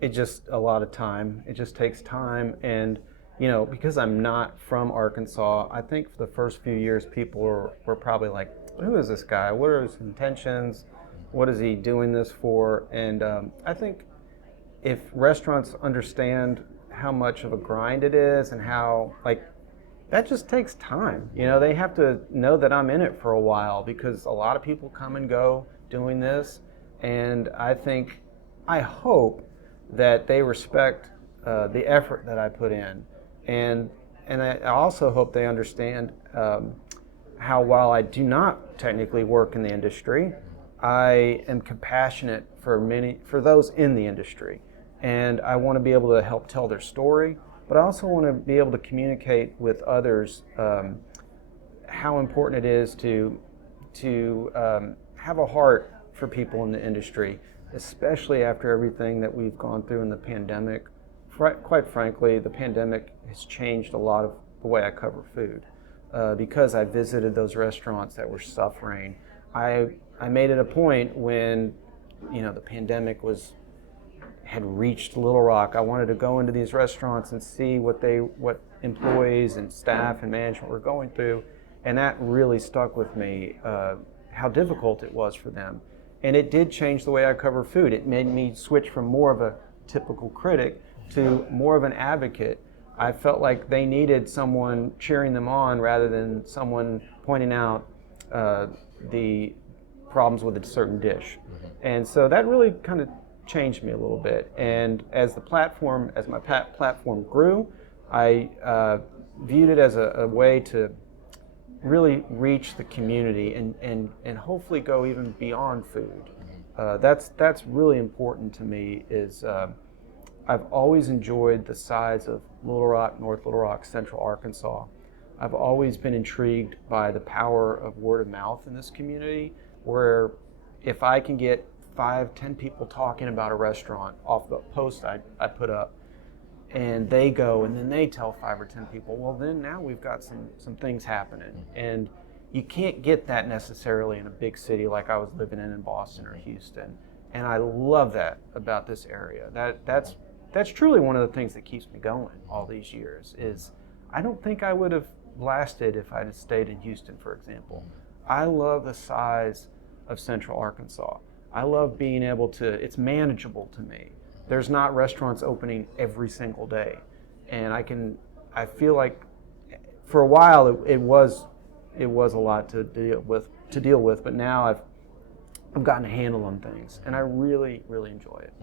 It just a lot of time. It just takes time, and because I'm not from Arkansas, I think for the first few years, people were probably like, "Who is this guy? What are his intentions? What is he doing this for?" And I think if restaurants understand how much of a grind it is, and how that just takes time. They have to know that I'm in it for a while, because a lot of people come and go doing this, and I hope that they respect the effort that I put in, and I also hope they understand how, while I do not technically work in the industry, I am compassionate for those in the industry, and I want to be able to help tell their story, but I also want to be able to communicate with others how important it is to have a heart for people in the industry, especially after everything that we've gone through in the pandemic. Quite frankly, the pandemic has changed a lot of the way I cover food. Because I visited those restaurants that were suffering, I made it a point when the pandemic had reached Little Rock. I wanted to go into these restaurants and see what employees and staff and management were going through, and that really stuck with me. How difficult it was for them, and it did change the way I cover food. It made me switch from more of a typical critic to more of an advocate. I felt like they needed someone cheering them on rather than someone pointing out the problems with a certain dish. And so that really kind of changed me a little bit. And as my platform grew, I viewed it as a way to really reach the community and hopefully go even beyond food. That's really important to me. I've always enjoyed the size of Little Rock, North Little Rock, Central Arkansas. I've always been intrigued by the power of word of mouth in this community, where if I can get 5-10 people talking about a restaurant off the post I put up, and they go and then they tell 5 or 10 people, well, then now we've got some things happening. And you can't get that necessarily in a big city like I was living in Boston or Houston. And I love that about this area. That's truly one of the things that keeps me going all these years. Is I don't think I would have lasted if I had stayed in Houston, for example. I love the size of Central Arkansas. I love being able to, it's manageable to me. There's not restaurants opening every single day. And I feel like for a while it was a lot to deal with, but now I've gotten a handle on things, and I really, really enjoy it.